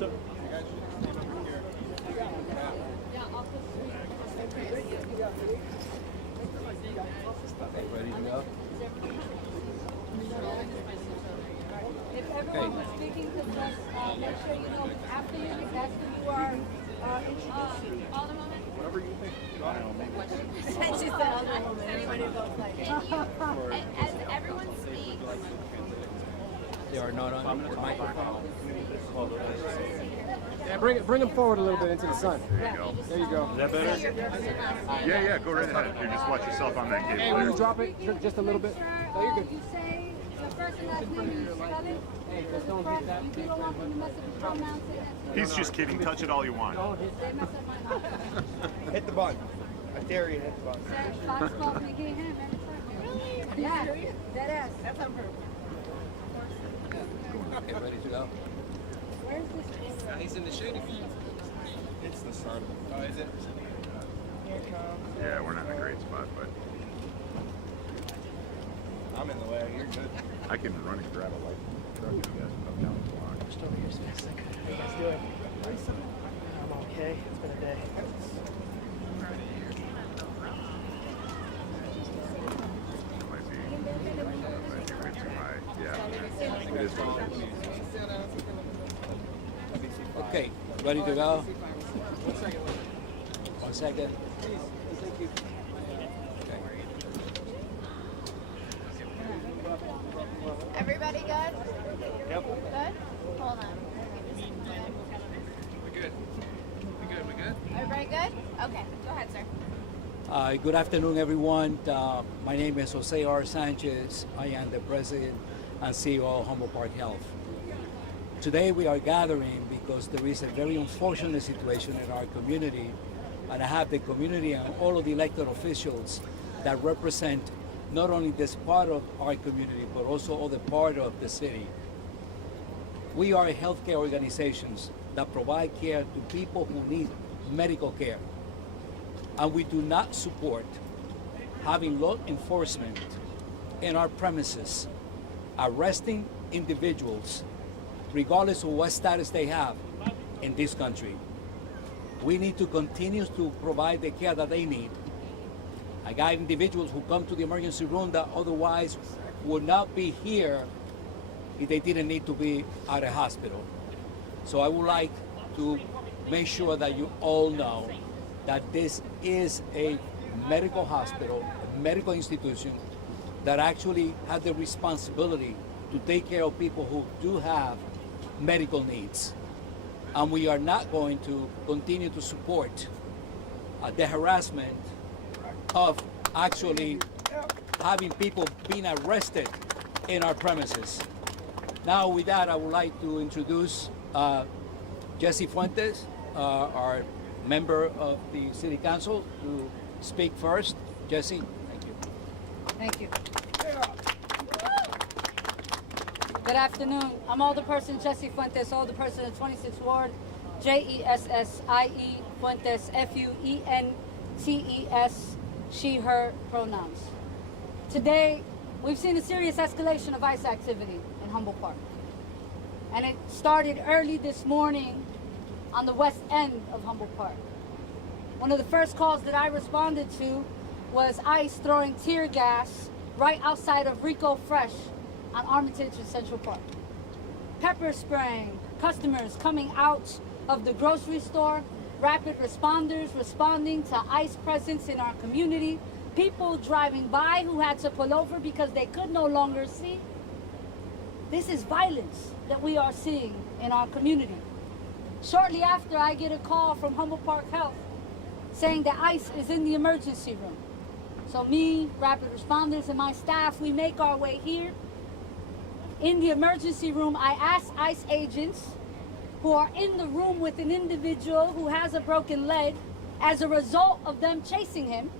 What's up? Ready to go? If everyone was speaking to just make sure you know after you leave, that's who you are introducing. Alderwoman? Whatever you think. She said alderwoman. Everybody goes like As everyone speaks, They are not on the microphone. Yeah, bring them forward a little bit into the sun. There you go. There you go. Is that better? Yeah, go right ahead. You just watch yourself on that Hey, cable. will you drop it just a little bit? Oh, you're good. You say your first and last name and you spell it. Hey, just don't hit that. You don't want them to mess up your pronouns. Say that to He's just kidding. Touch it all you want. They mess up my mouth. Hit the button. I dare you to hit the button. Fox calls me can't him anytime. Yeah, dead ass. That's on purpose. Okay, ready to go? Where's this? He's in the shady. It's the start of the. Oh, is it? Here it comes. Yeah, we're not in a great spot, but I'm in the way. You're good. I can run and grab a light truck and you guys can come down the block. Just over here, Smith. How you guys doing? I'm okay. It's been a day. It might be way too high. Yeah, it is what it is. Okay, ready to go? 1 second. everybody good? Yep. Good? Hold on. We're good. We good? Everybody good? Okay, go ahead, sir. Good afternoon, everyone. My name is Jose R. Sanchez. I am the president and CEO of Humboldt Park Health. Today we are gathering because there is a very unfortunate situation in our community, and I have the community and all of the elected officials that represent not only this part of our community, but also other part of the city. We are healthcare organizations that provide care to people who need medical care. And we do not support having law enforcement in our premises arresting individuals regardless of what status they have in this country. We need to continue to provide the care that they need. I got individuals who come to the emergency room that otherwise would not be here if they didn't need to be at a hospital. So I would like to make sure that you all know that this is a medical hospital, a medical institution that actually has the responsibility to take care of people who do have medical needs. And we are not going to continue to support the harassment of actually having people being arrested in our premises. Now with that, I would like to introduce Jesse Fuentes, our member of the City Council, to speak first. Jesse, thank you. Thank you. Good afternoon. I'm Alderperson Jesse Fuentes, Alderperson of 26th Ward, Jessie Fuentes, Fuentes, she, her pronouns. Today, we've seen a serious escalation of ICE activity in Humboldt Park. And it started early this morning on the west end of Humboldt Park. One of the first calls that I responded to was ICE throwing tear gas right outside of Rico Fresh on Armitage and Central Park. Pepper spraying, customers coming out of the grocery store, rapid responders responding to ICE presence in our community, people driving by who had to pull over because they could no longer see. This is violence that we are seeing in our community. Shortly after, I get a call from Humboldt Park Health saying that ICE is in the emergency room. So me, rapid responders, and my staff, we make our way here. In the emergency room, I ask ICE agents who are in the room with an individual who has a broken leg as a result of them chasing him.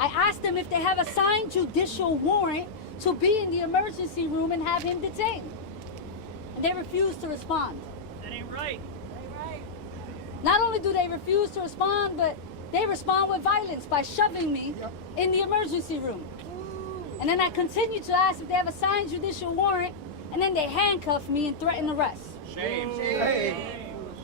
I ask them if they have a signed judicial warrant to be in the emergency room and have him detained. And they refuse to respond. That ain't right. Not only do they refuse to respond, but they respond with violence by shoving me in the emergency room. And then I continue to ask if they have a signed judicial warrant, and then they handcuff me and threaten arrest. Shame.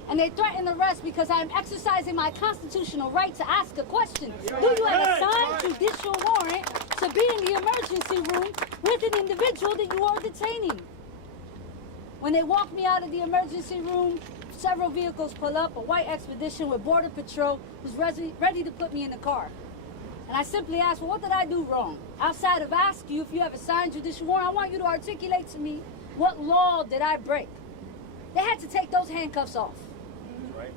And they threaten arrest because I am exercising my constitutional right to ask a question. Do you have a signed judicial warrant to be in the emergency room with an individual that you are detaining? When they walk me out of the emergency room, several vehicles pull up, a white Expedition with Border Patrol who's ready to put me in the car. And I simply ask, well, what did I do wrong? Outside of asking you if you have a signed judicial warrant, I want you to articulate to me what law did I break? They had to take those handcuffs off. Right.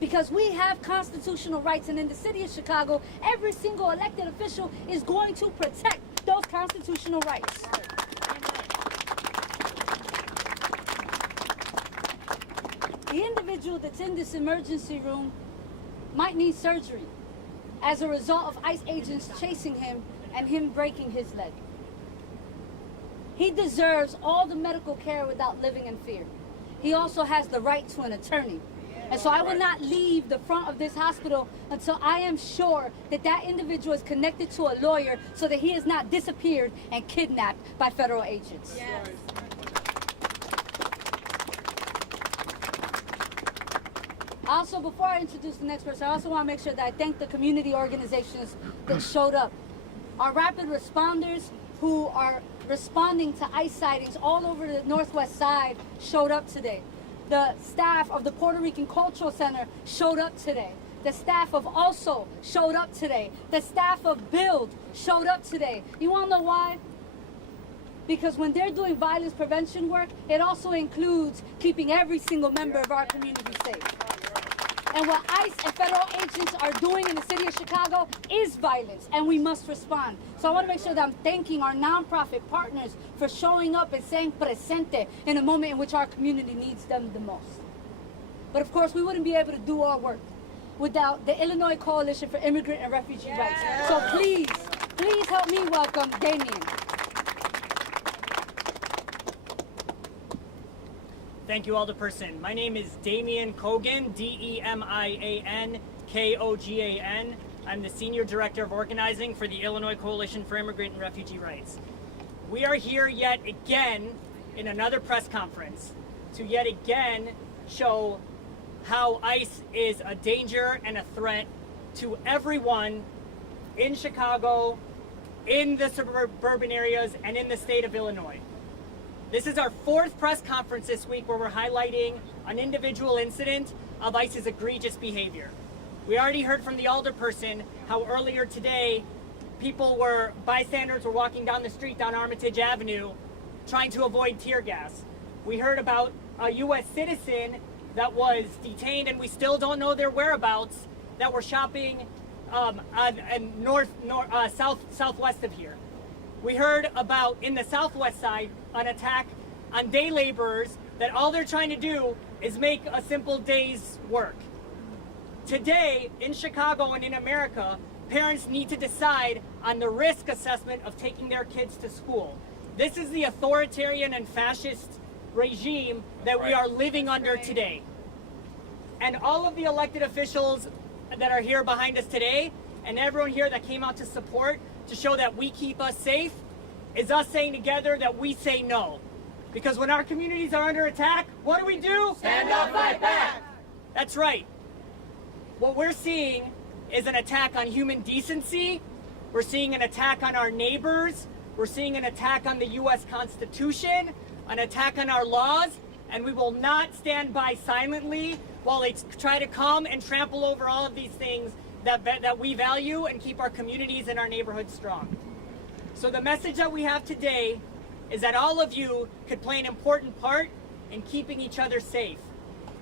Because we have constitutional rights, and in the city of Chicago, every single elected official is going to protect those constitutional rights. The individual that's in this emergency room might need surgery as a result of ICE agents chasing him and him breaking his leg. He deserves all the medical care without living in fear. He also has the right to an attorney. And so I will not leave the front of this hospital until I am sure that that individual is connected to a lawyer so that he is not disappeared and kidnapped by federal agents. Yes. Also, before I introduce the next person, I also want to make sure that I thank the community organizations that showed up. Our rapid responders who are responding to ICE sightings all over the Northwest Side showed up today. The staff of the Puerto Rican Cultural Center showed up today. The staff of Also showed up today. The staff of Build showed up today. You want to know why? Because when they're doing violence prevention work, it also includes keeping every single member of our community safe. And what ICE and federal agents are doing in the city of Chicago is violence, and we must respond. So I want to make sure that I'm thanking our nonprofit partners for showing up and saying presente in a moment in which our community needs them the most. But of course, we wouldn't be able to do our work without the Illinois Coalition for Immigrant and Refugee Rights. So please, please help me welcome Damien. Thank you, Alderperson. My name is Damian Kogan, Demian Kogan. I'm the Senior Director of Organizing for the Illinois Coalition for Immigrant and Refugee Rights. We are here yet again in another press conference to yet again show how ICE is a danger and a threat to everyone in Chicago, in the suburban areas, and in the state of Illinois. This is our fourth press conference this week where we're highlighting an individual incident of ICE's egregious behavior. We already heard from the alderperson how earlier today bystanders were walking down the street down Armitage Avenue trying to avoid tear gas. We heard about a U.S. citizen that was detained and we still don't know their whereabouts that were shopping southwest of here. We heard about, in the southwest side, an attack on day laborers that all they're trying to do is make a simple day's work. Today, in Chicago and in America, parents need to decide on the risk assessment of taking their kids to school. This is the authoritarian and fascist regime that we are living under today. And all of the elected officials that are here behind us today, and everyone here that came out to support, to show that we keep us safe, is us saying together that we say no. Because when our communities are under attack, what do we do? Stand up, fight back. That's right. What we're seeing is an attack on human decency. We're seeing an attack on our neighbors. We're seeing an attack on the U.S. Constitution, an attack on our laws, and we will not stand by silently while they try to come and trample over all of these things that we value and keep our communities and our neighborhoods strong. So the message that we have today is that all of you could play an important part in keeping each other safe.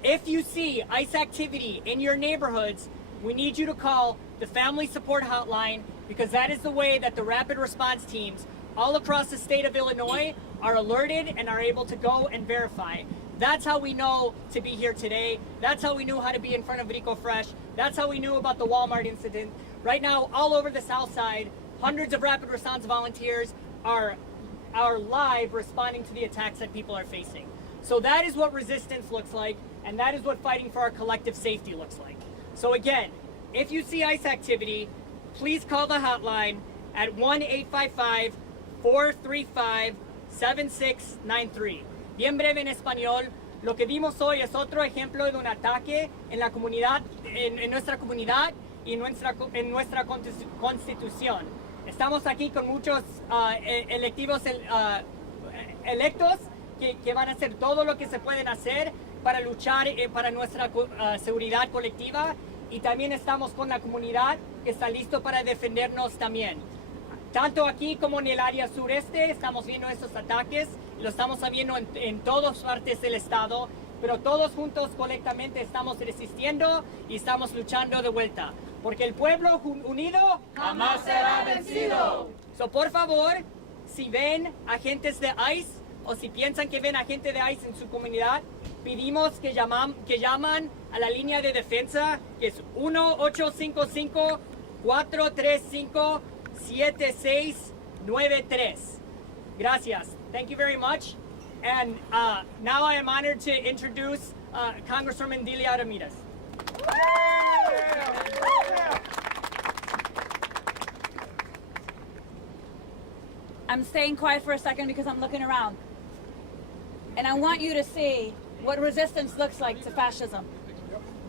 If you see ICE activity in your neighborhoods, we need you to call the Family Support Hotline, because that is the way that the rapid response teams all across the state of Illinois are alerted and are able to go and verify. That's how we know to be here today. That's how we knew how to be in front of Rico Fresh. That's how we knew about the Walmart incident. Right now, all over the South Side, hundreds of rapid response volunteers are live responding to the attacks that people are facing. So that is what resistance looks like, and that is what fighting for our collective safety looks like. So again, if you see ICE activity, please call the hotline at 1-855-435-7693. Bien breve en español, Lo que vimos hoy es otro ejemplo de un ataque en la comunidad, en nuestra comunidad y en nuestra constitución. Estamos aquí con muchos electos que van a hacer todo lo que se pueden hacer para luchar para nuestra seguridad colectiva, y también estamos con la comunidad que está listo para defendernos también. Tanto aquí como en el área sureste estamos viendo estos ataques, lo estamos viendo en todas partes del estado, pero todos juntos colectivamente estamos resistiendo y estamos luchando de vuelta, porque el pueblo unido jamás será vencido. So, por favor, si ven agentes de ICE o si piensan que ven agentes de ICE en su comunidad, pedimos que llaman a la línea de defensa, que es 1-855-435-7693. Gracias. Thank you very much. And now I am honored to introduce Congresswoman Delia Ramirez. I'm staying quiet for a second because I'm looking around. And I want you to see what resistance looks like to fascism.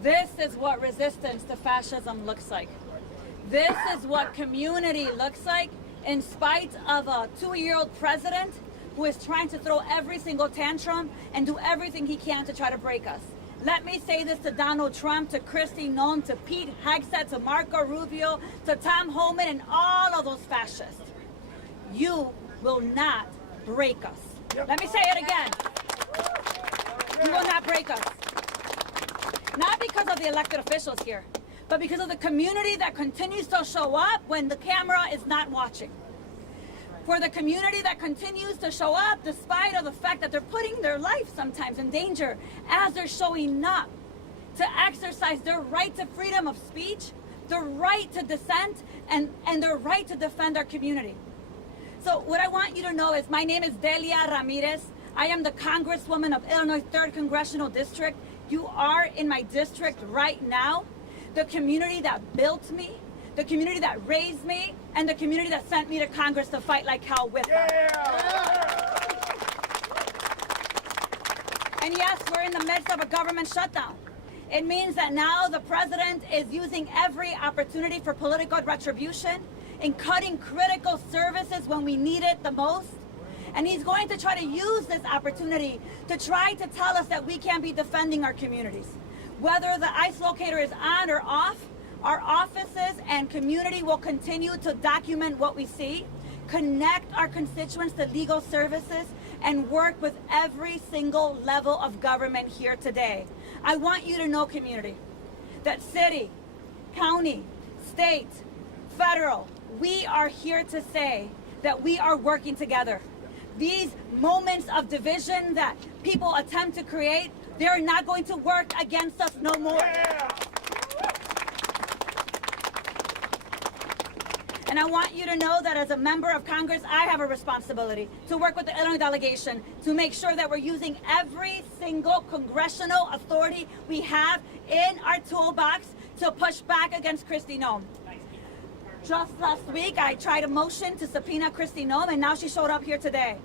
This is what resistance to fascism looks like. This is what community looks like in spite of a 2-year-old president who is trying to throw every single tantrum and do everything he can to try to break us. Let me say this to Donald Trump, to Kristi Noem, to Pete Hegseth, to Marco Rubio, to Tom Homan, and all of those fascists. You will not break us. Let me say it again. You will not break us. Not because of the elected officials here, but because of the community that continues to show up when the camera is not watching. For the community that continues to show up despite of the fact that they're putting their life sometimes in danger as they're showing up to exercise their right to freedom of speech, their right to dissent, and their right to defend our community. So what I want you to know is my name is Delia Ramirez. I am the Congresswoman of Illinois 3rd Congressional District. You are in my district right now. The community that built me, the community that raised me, and the community that sent me to Congress to fight like hell with them. And yes, we're in the midst of a government shutdown. It means that now the president is using every opportunity for political retribution in cutting critical services when we need it the most. And he's going to try to use this opportunity to try to tell us that we can't be defending our communities. Whether the ICE locator is on or off, our offices and community will continue to document what we see, connect our constituents to legal services, and work with every single level of government here today. I want you to know, community, that city, county, state, federal, we are here to say that we are working together. These moments of division that people attempt to create, they are not going to work against us no more. And I want you to know that as a member of Congress, I have a responsibility to work with the Illinois delegation to make sure that we're using every single congressional authority we have in our toolbox to push back against Kristi Noem. Just last week, I tried a motion to subpoena Kristi Noem, and now she showed up here today.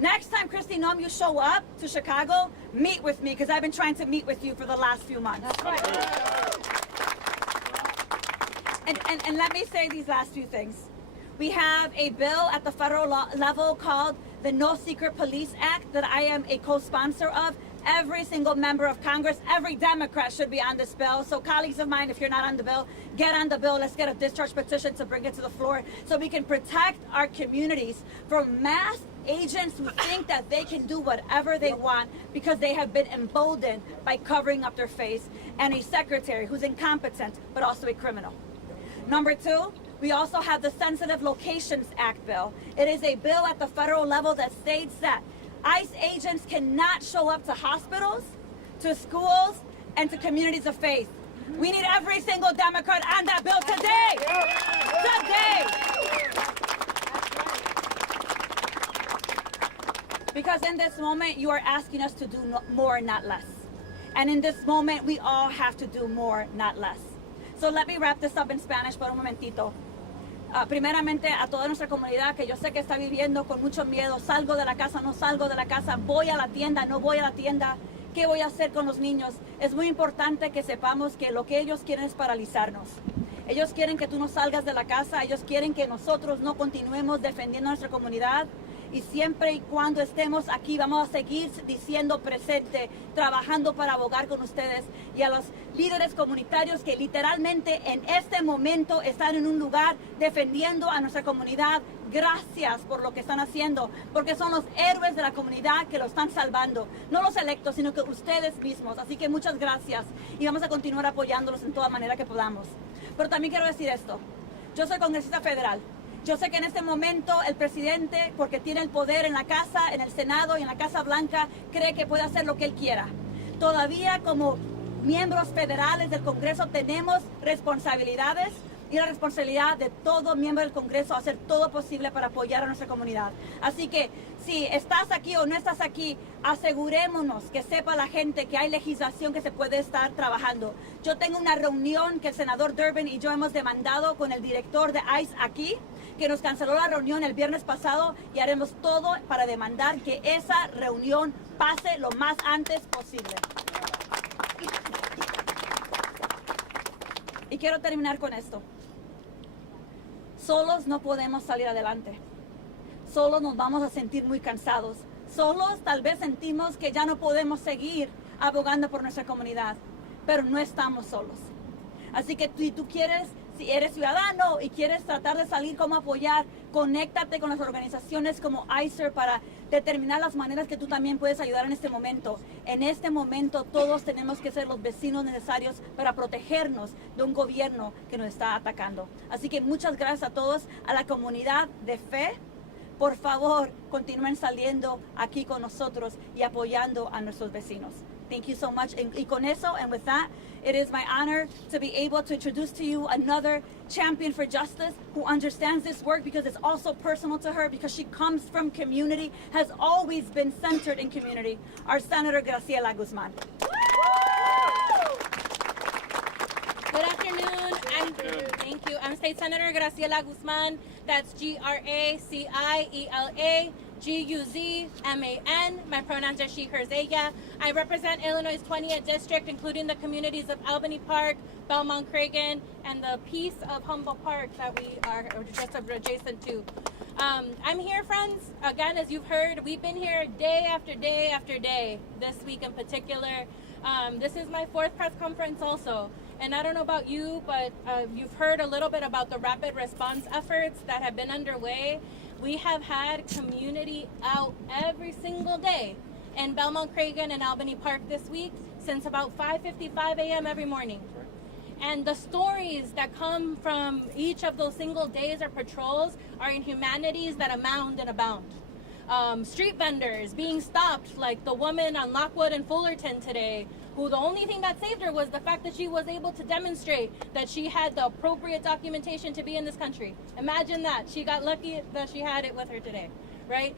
Next time, Kristi Noem, you show up to Chicago, meet with me, because I've been trying to meet with you for the last few months. That's right. And let me say these last few things. We have a bill at the federal level called the No Secret Police Act that I am a co-sponsor of. Every single member of Congress, every Democrat should be on this bill. So colleagues of mine, if you're not on the bill, get on the bill. Let's get a discharge petition to bring it to the floor so we can protect our communities from mass agents who think that they can do whatever they want because they have been emboldened by covering up their face, and a secretary who's incompetent but also a criminal. Number two, we also have the Sensitive Locations Act bill. It is a bill at the federal level that states that ICE agents cannot show up to hospitals, to schools, and to communities of faith. We need every single Democrat on that bill today. Today. Because in this moment, you are asking us to do more, not less. And in this moment, we all have to do more, not less. So let me wrap this up in Spanish por un momentito. Primeramente a toda nuestra comunidad que yo sé que está viviendo con mucho miedo, salgo de la casa, no salgo de la casa, voy a la tienda, no voy a la tienda. ¿Qué voy a hacer con los niños? Es muy importante que sepamos que lo que ellos quieren es paralizarnos. Ellos quieren que tú no salgas de la casa, ellos quieren que nosotros no continuemos defendiendo a nuestra comunidad. Y siempre y cuando estemos aquí vamos a seguir diciendo presente, trabajando para abogar con ustedes. Y a los líderes comunitarios que literalmente en este momento están en un lugar defendiendo a nuestra comunidad, gracias por lo que están haciendo, porque son los héroes de la comunidad que lo están salvando. No los electos, sino que ustedes mismos. Así que muchas gracias y vamos a continuar apoyándolos en toda manera que podamos. Pero también quiero decir esto. Yo soy congresista federal. Yo sé que en este momento el presidente, porque tiene el poder en la casa, en el Senado y en la Casa Blanca, cree que puede hacer lo que él quiera. Todavía como miembros federales del Congreso tenemos responsabilidades y la responsabilidad de todo miembro del Congreso hacer todo posible para apoyar a nuestra comunidad. Así que si estás aquí o no estás aquí, asegurémonos que sepa la gente que hay legislación que se puede estar trabajando. Yo tengo una reunión que el senador Durbin y yo hemos demandado con el director de ICE aquí, que nos canceló la reunión el viernes pasado, y haremos todo para demandar que esa reunión pase lo más antes posible. Y quiero terminar con esto. Solos no podemos salir adelante. Solos nos vamos a sentir muy cansados. Solos tal vez sentimos que ya no podemos seguir abogando por nuestra comunidad, pero no estamos solos. Así que si tú quieres, si eres ciudadano y quieres tratar de salir como apoyar, conéctate con las organizaciones como ICER para determinar las maneras que tú también puedes ayudar en este momento. En este momento todos tenemos que ser los vecinos necesarios para protegernos de un gobierno que nos está atacando. Así que muchas gracias a todos, a la comunidad de fe. Por favor, continúen saliendo aquí con nosotros y apoyando a nuestros vecinos. Thank you so much. Y con eso, and with that, it is my honor to be able to introduce to you another champion for justice who understands this work because it's also personal to her, because she comes from community, has always been centered in community, our Senator Graciela Guzman. Good afternoon. Thank you. I'm State Senator Graciela Guzman. That's Graciela Guzman. My pronouns are she, hers, ella. I represent Illinois' 20th district, including the communities of Albany Park, Belmont Cragen, and the piece of Humboldt Park that we are just adjacent to. I'm here, friends. Again, as you've heard, we've been here day after day after day, this week in particular. This is my 4th press conference also. And I don't know about you, but you've heard a little bit about the rapid response efforts that have been underway. We have had community out every single day in Belmont Cragen and Albany Park this week since about 5:55 a.m. every morning. And the stories that come from each of those single days or patrols are inhumanities that abound and abound. Street vendors being stopped, like the woman on Lockwood and Fullerton today, who the only thing that saved her was the fact that she was able to demonstrate that she had the appropriate documentation to be in this country. Imagine that. She got lucky that she had it with her today, right?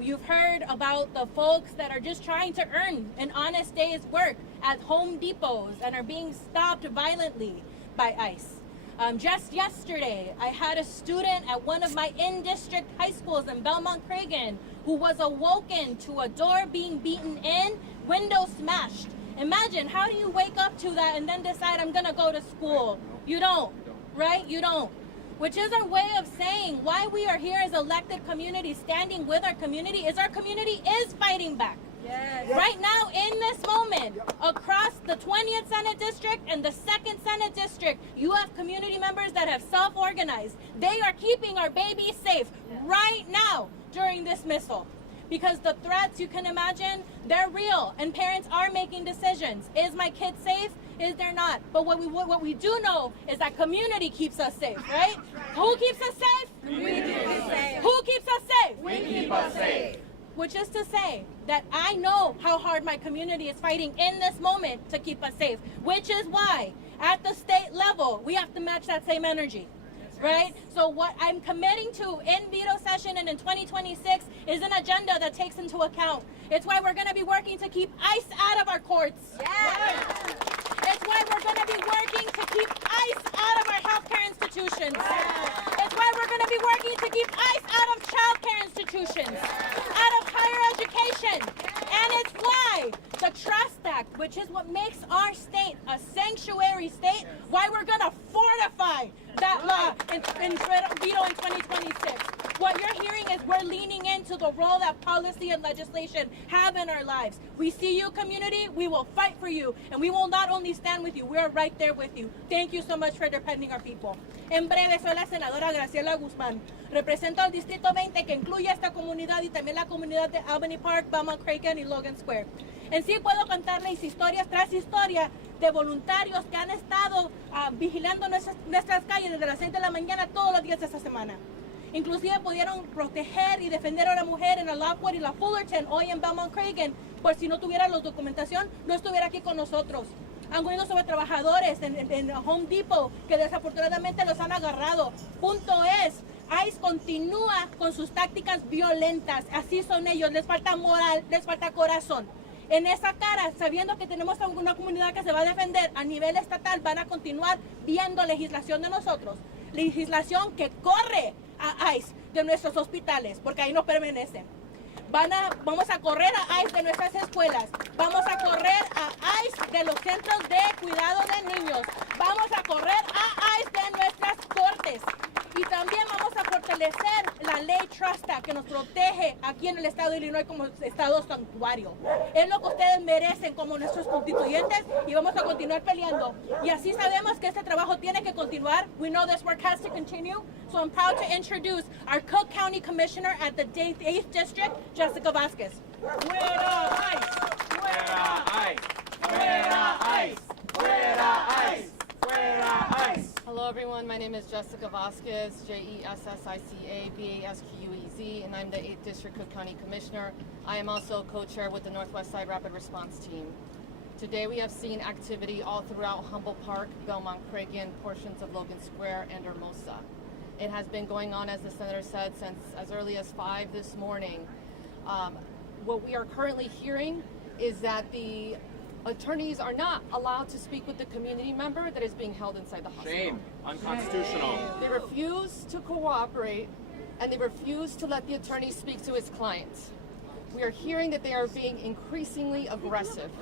You've heard about the folks that are just trying to earn an honest day's work at Home Depots and are being stopped violently by ICE. Just yesterday, I had a student at one of my in-district high schools in Belmont Cragen who was awoken to a door being beaten in, window smashed. Imagine, how do you wake up to that and then decide I'm gonna go to school? You don't, right? You don't. Which is our way of saying why we are here as elected community, standing with our community, is our community is fighting back. Yes. Right now, in this moment, across the 20th Senate District and the 2nd Senate District, you have community members that have self-organized. They are keeping our babies safe right now during this missile. Because the threats, you can imagine, they're real, and parents are making decisions. Is my kid safe? Is there not? But what we do know is that community keeps us safe, right? Who keeps us safe? Community keeps us safe. Who keeps us safe? We keep us safe. Which is to say that I know how hard my community is fighting in this moment to keep us safe. Which is why, at the state level, we have to match that same energy. Right? So what I'm committing to in veto session and in 2026 is an agenda that takes into account. It's why we're going to be working to keep ICE out of our courts. Yes. It's why we're going to be working to keep ICE out of our healthcare institutions. It's why we're going to be working to keep ICE out of childcare institutions, out of higher education. And it's why the Trust Act, which is what makes our state a sanctuary state, why we're going to fortify that law in veto in 2026. What you're hearing is we're leaning into the role that policy and legislation have in our lives. We see you, community. We will fight for you. And we will not only stand with you, we are right there with you. Thank you so much for defending our people. En breve, soy la senadora Graciela Guzmán. Represento al Distrito 20 que incluye esta comunidad y también la comunidad de Albany Park, Belmont Cragen y Logan Square. En sí puedo contarles historias tras historia de voluntarios que han estado vigilando nuestras calles desde las 6 de la mañana todos los días de esta semana. Inclusive pudieron proteger y defender a la mujer en la Lockwood y la Fullerton, hoy en Belmont Cragen, por si no tuviera la documentación, no estuviera aquí con nosotros. Han oído sobre trabajadores en Home Depot que desafortunadamente los han agarrado. Punto es, ICE continúa con sus tácticas violentas, así son ellos, les falta moral, les falta corazón. En esa cara, sabiendo que tenemos una comunidad que se va a defender a nivel estatal, van a continuar viendo legislación de nosotros, legislación que corre a ICE de nuestros hospitales, porque ahí no permanecen. Vamos a correr a ICE de nuestras escuelas, vamos a correr a ICE de los centros de cuidado de niños, vamos a correr a ICE de nuestras cortes y también vamos a fortalecer la ley Trust Act que nos protege aquí en el estado de Illinois como estado santuario. Es lo que ustedes merecen como nuestros constituyentes y vamos a continuar peleando. Y así sabemos que este trabajo tiene que continuar. We know this work has to continue. So I'm proud to introduce our Cook County Commissioner at the 8th District, Jessica Vasquez. Fuera ICE! Fuera ICE! Fuera ICE! Fuera ICE! Fuera ICE! Hello everyone, my name is Jessica Vasquez, Jessica-VASQUEZ, and I'm the 8th District Cook County Commissioner. I am also co-chair with the Northwest Side Rapid Response Team. Today we have seen activity all throughout Humboldt Park, Belmont Cragen, portions of Logan Square, and Hermosa. It has been going on, as the Senator said, since as early as 5 this morning. What we are currently hearing is that the attorneys are not allowed to speak with the community member that is being held inside the hospital. Shame. Unconstitutional. They refuse to cooperate, and they refuse to let the attorney speak to his clients. We are hearing that they are being increasingly aggressive.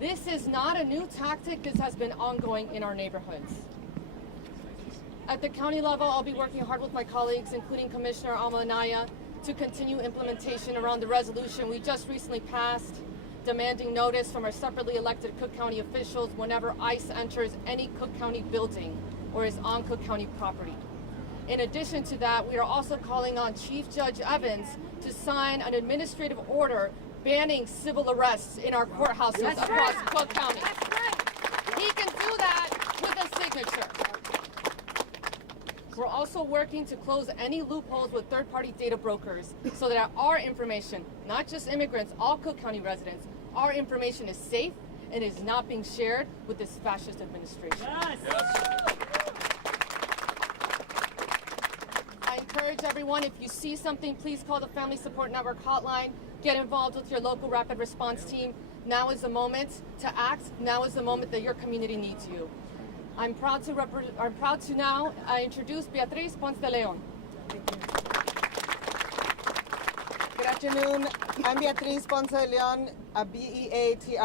This is not a new tactic. This has been ongoing in our neighborhoods. At the county level, I'll be working hard with my colleagues, including Commissioner Alma Anaya, to continue implementation around the resolution we just recently passed, demanding notice from our separately elected Cook County officials whenever ICE enters any Cook County building or is on Cook County property. In addition to that, we are also calling on Chief Judge Evans to sign an administrative order banning civil arrests in our courthouses across Cook County. He can do that with a signature. We're also working to close any loopholes with third-party data brokers so that our information, not just immigrants, all Cook County residents, our information is safe and is not being shared with this fascist administration. I encourage everyone, if you see something, please call the Family Support Network hotline. Get involved with your local rapid response team. Now is the moment to act. Now is the moment that your community needs you. I'm proud to now introduce Beatriz Ponce de Leon. Good afternoon. I'm Beatriz Ponce de Leon, a Beatriz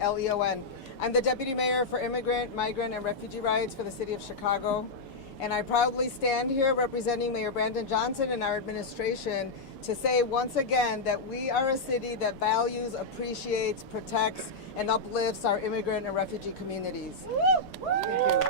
Poncedeleon. I'm the Deputy Mayor for Immigrant, Migrant, and Refugee Rights for the City of Chicago. And I proudly stand here representing Mayor Brandon Johnson and our administration to say once again that we are a city that values, appreciates, protects, and uplifts our immigrant and refugee communities. Thank you.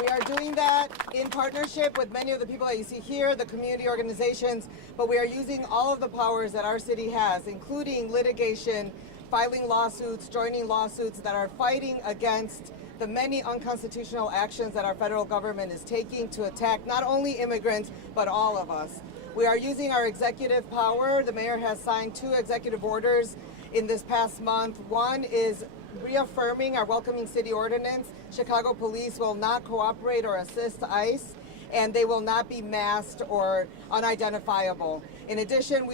We are doing that in partnership with many of the people that you see here, the community organizations, but we are using all of the powers that our city has, including litigation, filing lawsuits, joining lawsuits that are fighting against the many unconstitutional actions that our federal government is taking to attack not only immigrants, but all of us. We are using our executive power. The mayor has signed 2 executive orders in this past month. One is reaffirming our welcoming city ordinance. Chicago police will not cooperate or assist ICE, and they will not be masked or unidentifiable. In addition,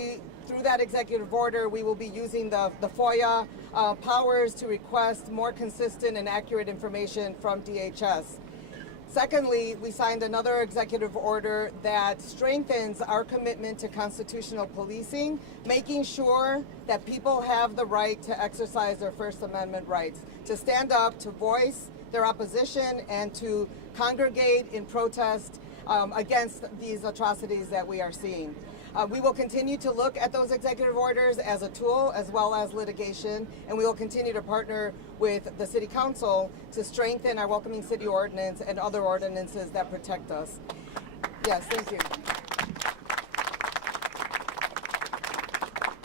through that executive order, we will be using the FOIA powers to request more consistent and accurate information from DHS. Secondly, we signed another executive order that strengthens our commitment to constitutional policing, making sure that people have the right to exercise their First Amendment rights, to stand up, to voice their opposition, and to congregate in protest against these atrocities that we are seeing. We will continue to look at those executive orders as a tool as well as litigation, and we will continue to partner with the City Council to strengthen our Welcoming City Ordinance and other ordinances that protect us. Yes, thank you.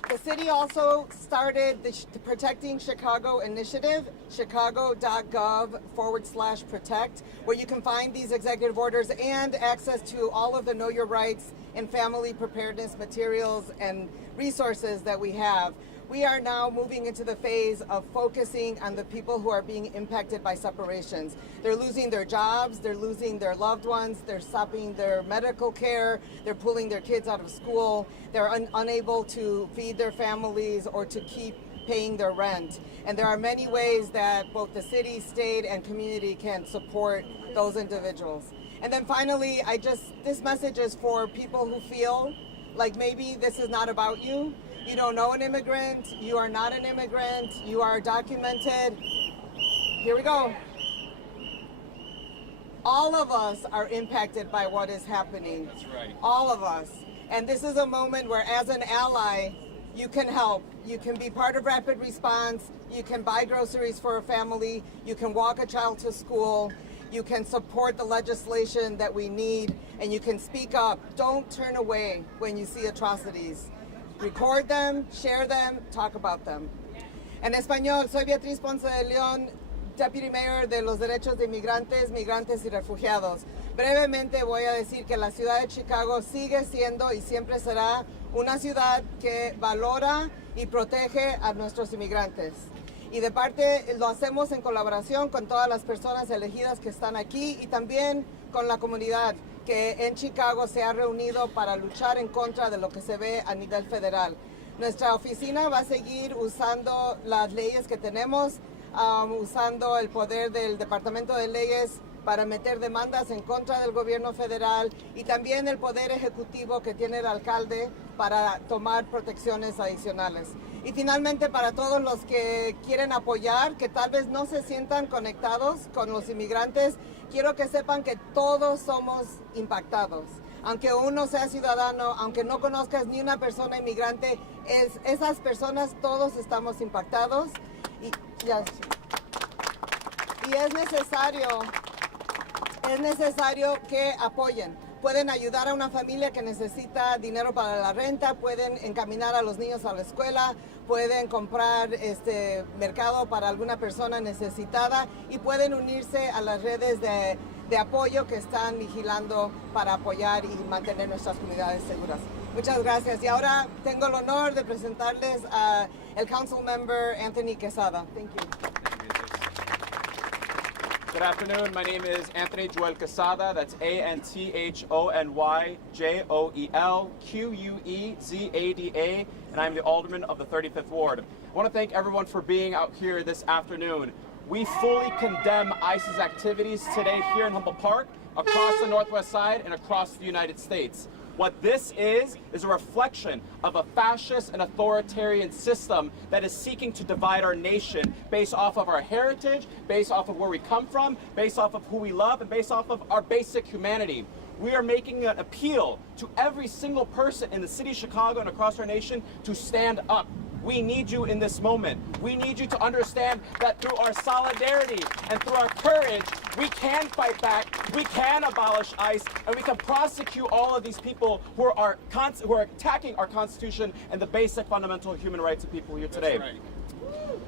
The city also started the Protecting Chicago initiative, chicago.gov/protect, where you can find these executive orders and access to all of the Know Your Rights and family preparedness materials and resources that we have. We are now moving into the phase of focusing on the people who are being impacted by separations. They're losing their jobs, they're losing their loved ones, they're stopping their medical care, they're pulling their kids out of school, they're unable to feed their families or to keep paying their rent. And there are many ways that both the city, state, and community can support those individuals. And then finally, this message is for people who feel like maybe this is not about you. You don't know an immigrant, you are not an immigrant, you are documented. Here we go. All of us are impacted by what is happening. That's right. All of us. And this is a moment where, as an ally, you can help. You can be part of rapid response, you can buy groceries for a family, you can walk a child to school, you can support the legislation that we need, and you can speak up. Don't turn away when you see atrocities. Record them, share them, talk about them. En español, soy Beatriz Ponce de León, Deputy Mayor de los Derechos de Inmigrantes, Migrantes y Refugiados. Brevemente voy a decir que la ciudad de Chicago sigue siendo y siempre será una ciudad que valora y protege a nuestros inmigrantes. Y de parte lo hacemos en colaboración con todas las personas elegidas que están aquí y también con la comunidad que en Chicago se ha reunido para luchar en contra de lo que se ve a nivel federal. Nuestra oficina va a seguir usando las leyes que tenemos, usando el poder del Departamento de Leyes para meter demandas en contra del gobierno federal y también el poder ejecutivo que tiene el alcalde para tomar protecciones adicionales. Y finalmente, para todos los que quieren apoyar, que tal vez no se sientan conectados con los inmigrantes, quiero que sepan que todos somos impactados. Aunque uno sea ciudadano, aunque no conozcas ni una persona inmigrante, esas personas todos estamos impactados y es necesario que apoyen. Pueden ayudar a una familia que necesita dinero para la renta, pueden encaminar a los niños a la escuela, pueden comprar mercado para alguna persona necesitada y pueden unirse a las redes de apoyo que están vigilando para apoyar y mantener nuestras comunidades seguras. Muchas gracias. Y ahora tengo el honor de presentarles a el Council Member Anthony Quesada. Thank you. Good afternoon. My name is Anthony Joel Quesada. That's AnthonyJoelQuezada, and I'm the alderman of the 35th Ward. I want to thank everyone for being out here this afternoon. We fully condemn ICE's activities today here in Humboldt Park, across the Northwest Side, and across the United States. What this is a reflection of a fascist and authoritarian system that is seeking to divide our nation based off of our heritage, based off of where we come from, based off of who we love, and based off of our basic humanity. We are making an appeal to every single person in the city of Chicago and across our nation to stand up. We need you in this moment. We need you to understand that through our solidarity and through our courage, we can fight back, we can abolish ICE, and we can prosecute all of these people who are attacking our Constitution and the basic fundamental human rights of people here today. That's right.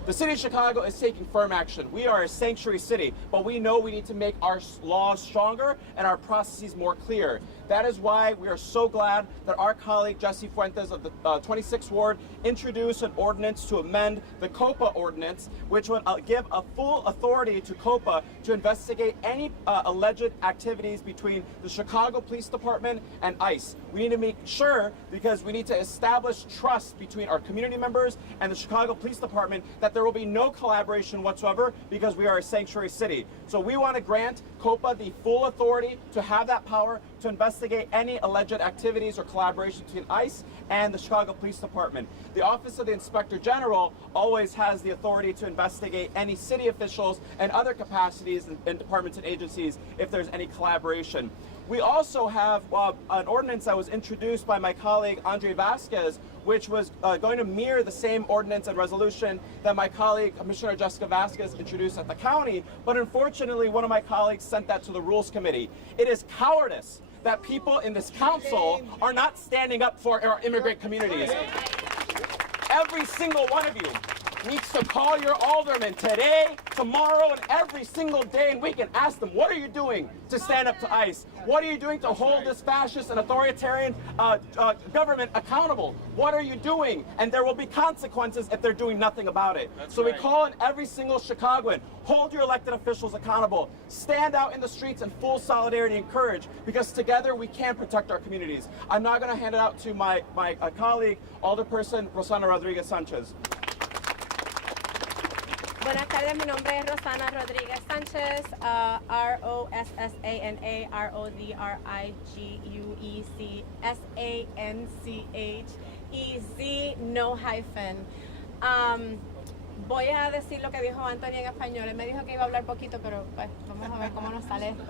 The city of Chicago is taking firm action. We are a sanctuary city, but we know we need to make our laws stronger and our processes more clear. That is why we are so glad that our colleague Jesse Fuentes of the 26th Ward introduced an ordinance to amend the COPA ordinance, which would give a full authority to COPA to investigate any alleged activities between the Chicago Police Department and ICE. We need to make sure, because we need to establish trust between our community members and the Chicago Police Department, that there will be no collaboration whatsoever, because we are a sanctuary city. So we want to grant COPA the full authority to have that power to investigate any alleged activities or collaboration between ICE and the Chicago Police Department. The Office of the Inspector General always has the authority to investigate any city officials and other capacities in departments and agencies if there's any collaboration. We also have an ordinance that was introduced by my colleague Andre Vasquez, which was going to mirror the same ordinance and resolution that my colleague Commissioner Jessica Vasquez introduced at the county, but unfortunately one of my colleagues sent that to the Rules Committee. It is cowardice that people in this council are not standing up for our immigrant communities. Every single one of you needs to call your alderman today, tomorrow, and every single day and week and ask them, what are you doing to stand up to ICE? What are you doing to hold this fascist and authoritarian government accountable? What are you doing? And there will be consequences if they're doing nothing about it. So we call on every single Chicagoan, hold your elected officials accountable, stand out in the streets in full solidarity and courage, because together we can protect our communities. I'm now going to hand it out to my colleague, Alderperson Rosana Rodriguez Sanchez. Buenas tardes, mi nombre es Rosana Rodriguez Sánchez, Rossana Rodriguez, no hyphen. Voy a decir lo que dijo Anthony en español. Él me dijo que iba a hablar poquito, pero pues vamos a ver cómo nos sale esto.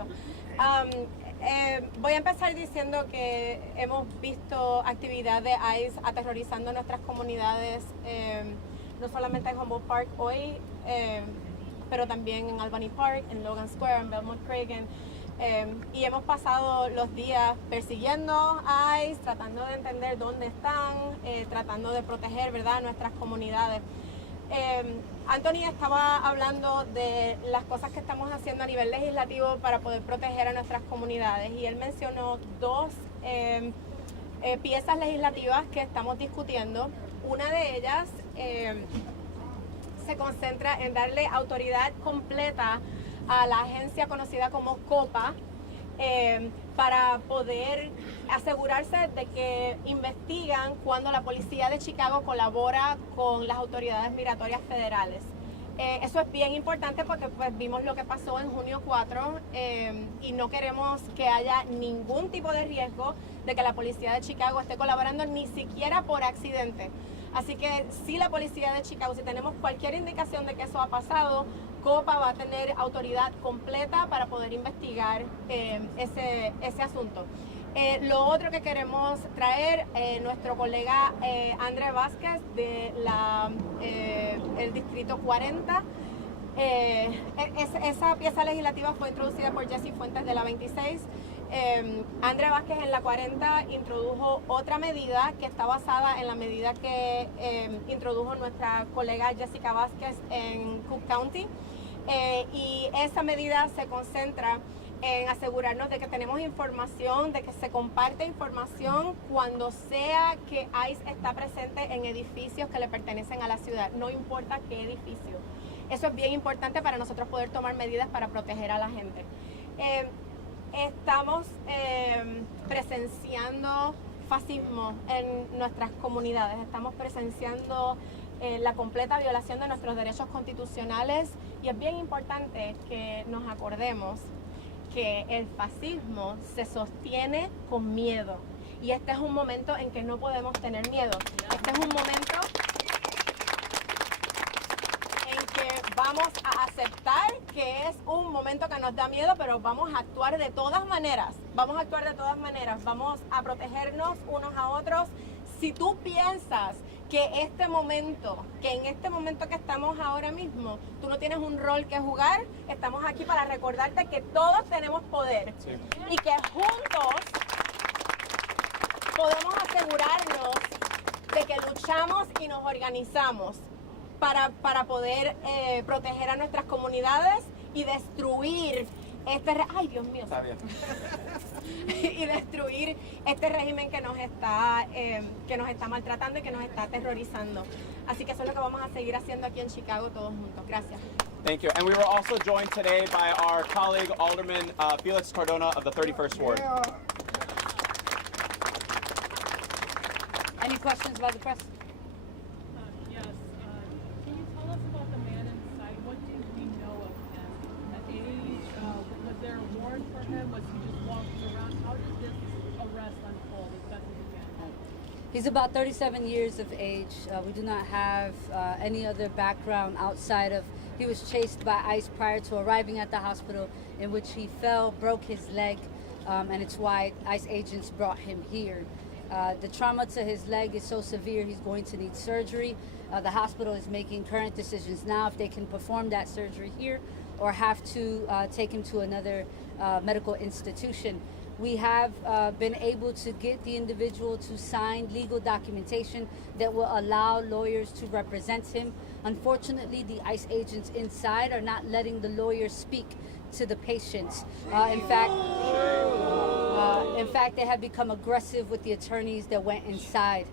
Voy a empezar diciendo que hemos visto actividad de ICE aterrorizando nuestras comunidades, no solamente en Humboldt Park hoy, pero también en Albany Park, en Logan Square, en Belmont Cragen. Y hemos pasado los días persiguiendo a ICE, tratando de entender dónde están, tratando de proteger, ¿verdad?, nuestras comunidades. Anthony estaba hablando de las cosas que estamos haciendo a nivel legislativo para poder proteger a nuestras comunidades, y él mencionó dos piezas legislativas que estamos discutiendo. Una de ellas se concentra en darle autoridad completa a la agencia conocida como COPA para poder asegurarse de que investigan cuando la policía de Chicago colabora con las autoridades migratorias federales. Eso es bien importante porque pues, vimos lo que pasó en junio 4 y no queremos que haya ningún tipo de riesgo de que la policía de Chicago esté colaborando, ni siquiera por accidente. Así que si la policía de Chicago, si tenemos cualquier indicación de que eso ha pasado, COPA va a tener autoridad completa para poder investigar ese asunto. Lo otro que queremos traer, nuestro colega Andre Vázquez de el Distrito 40, esa pieza legislativa fue introducida por Jesse Fuentes de la 26. Andre Vázquez en la 40 introdujo otra medida que está basada en la medida que introdujo nuestra colega Jessica Vázquez en Cook County, y esa medida se concentra en asegurarnos de que tenemos información, de que se comparte información cuando sea que ICE está presente en edificios que le pertenecen a la ciudad, no importa qué edificio. Eso es bien importante para nosotros poder tomar medidas para proteger a la gente. Estamos presenciando fascismo en nuestras comunidades, estamos presenciando la completa violación de nuestros derechos constitucionales, y es bien importante que nos acordemos que el fascismo se sostiene con miedo, y este es un momento en que no podemos tener miedo. Este es un momento en que vamos a aceptar que es un momento que nos da miedo, pero vamos a actuar de todas maneras. Vamos a actuar de todas maneras, vamos a protegernos unos a otros. Si tú piensas que en este momento que estamos ahora mismo, tú no tienes un rol que jugar, estamos aquí para recordarte que todos tenemos poder, sí, y que juntos podemos asegurarnos de que luchamos y nos organizamos para poder proteger a nuestras comunidades y destruir ay, Dios mío. Está bien. Y destruir este régimen que nos está maltratando y que nos está aterrorizando. Así que eso es lo que vamos a seguir haciendo aquí en Chicago todos juntos. Gracias. Thank you. And we were also joined today by our colleague Alderman Felix Cardona of the 31st Ward. Any questions about the press? Yes. Can you tell us about the man inside? What do we know of him? The age? Was there a warrant for him? Was he just walking around? How did this arrest unfold as best as you can? He's about 37 years of age. We do not have any other background outside of he was chased by ICE prior to arriving at the hospital, in which he fell, broke his leg, and it's why ICE agents brought him here. The trauma to his leg is so severe he's going to need surgery. The hospital is making current decisions now if they can perform that surgery here or have to take him to another medical institution. We have been able to get the individual to sign legal documentation that will allow lawyers to represent him. Unfortunately, the ICE agents inside are not letting the lawyers speak to the patients. In fact, they have become aggressive with the attorneys that went inside.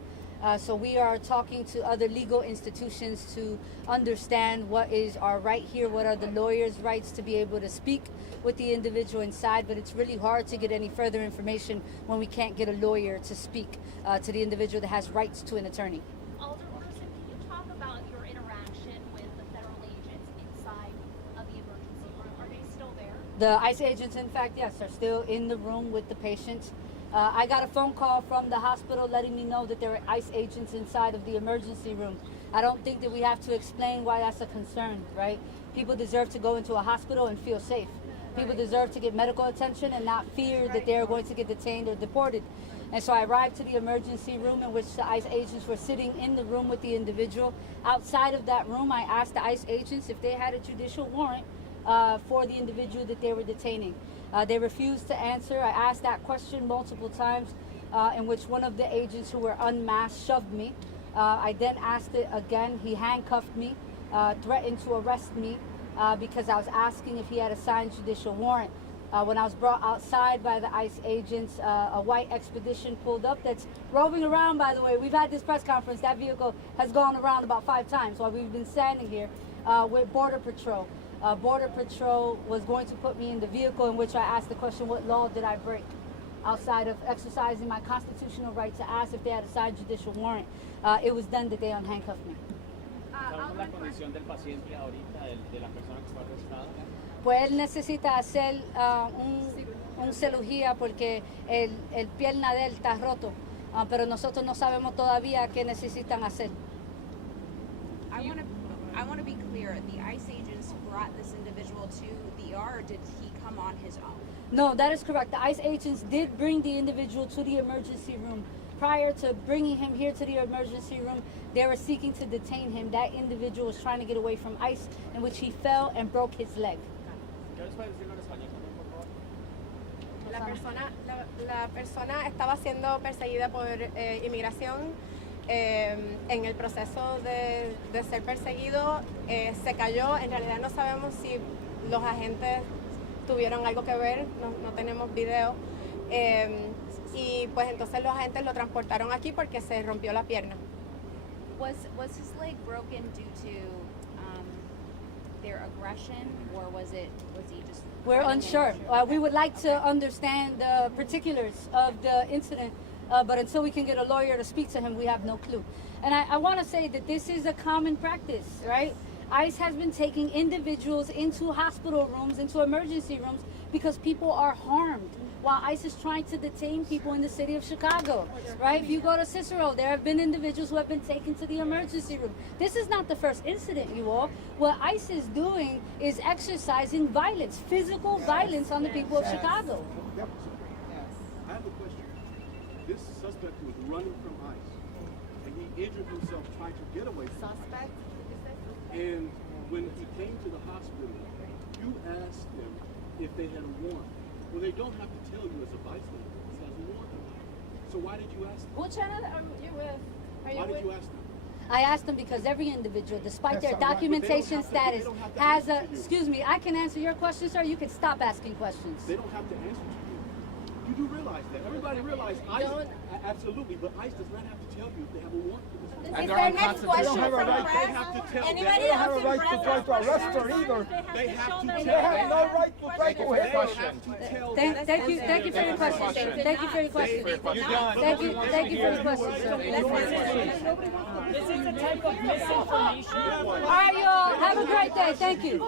So we are talking to other legal institutions to understand what is our right here, what are the lawyers' rights to be able to speak with the individual inside, but it's really hard to get any further information when we can't get a lawyer to speak to the individual that has rights to an attorney. Alderperson, can you talk about your interaction with the federal agents inside of the emergency room? Are they still there? The ICE agents, in fact, yes, are still in the room with the patients. I got a phone call from the hospital letting me know that there are ICE agents inside of the emergency room. I don't think that we have to explain why that's a concern, right? People deserve to go into a hospital and feel safe. People deserve to get medical attention and not fear that they're going to get detained or deported. And so I arrived to the emergency room in which the ICE agents were sitting in the room with the individual. Outside of that room, I asked the ICE agents if they had a judicial warrant for the individual that they were detaining. They refused to answer. I asked that question multiple times, in which one of the agents who were unmasked shoved me. I then asked it again. He handcuffed me, threatened to arrest me because I was asking if he had a signed judicial warrant. When I was brought outside by the ICE agents, a white expedition pulled up that's roving around, by the way. We've had this press conference. That vehicle has gone around about 5 times while we've been standing here with Border Patrol. Border Patrol was going to put me in the vehicle, in which I asked the question, what law did I break? Outside of exercising my constitutional right to ask if they had a signed judicial warrant, it was then that they unhandcuffed me. Pues él necesita hacer un cirugía porque el pierna de él está roto, pero nosotros no sabemos todavía qué necesitan hacer. I want to be clear. The ICE agents brought this individual to the ER, or did he come on his own? No, that is correct. The ICE agents did bring the individual to the emergency room. Prior to bringing him here to the emergency room, they were seeking to detain him. That individual was trying to get away from ICE, in which he fell and broke his leg. La persona estaba siendo perseguida por inmigración. En el proceso de ser perseguido se cayó. En realidad no sabemos si los agentes tuvieron algo que ver, no tenemos video. Y pues entonces los agentes lo transportaron aquí porque se rompió la pierna. Was his leg broken due to their aggression, or was he just? We're unsure. We would like to understand the particulars of the incident. But until we can get a lawyer to speak to him, we have no clue. And I want to say that this is a common practice, right? ICE has been taking individuals into hospital rooms, into emergency rooms, because people are harmed, while ICE is trying to detain people in the city of Chicago, right? If you go to Cicero, there have been individuals who have been taken to the emergency room. This is not the first incident, you all. What ICE is doing is exercising violence, physical violence on the people of Chicago. I have a question. This suspect was running from ICE, and he injured himself trying to get away from ICE. And when he came to the hospital, you asked them if they had a warrant. Well, they don't have to tell you as a bystander if he has a warrant. So why did you ask them? What channel are you with? Why did you ask them? I asked them because every individual, despite their documentation status, has a, excuse me, I can answer your question, sir. You can stop asking questions. They don't have to answer to you. You do realize that. Everybody realizes ICE, absolutely, but ICE does not have to tell you if they have a warrant for this. And they're unconstitutional. They have to tell Anybody they else have in a right press? to try to arrest her either. They have to tell. They have no right to try to hit her. Thank you for your question, sir. Thank you for your question. Thank you for your question, sir. This is a type of misinformation. All right, y'all. Have a great day. Thank you.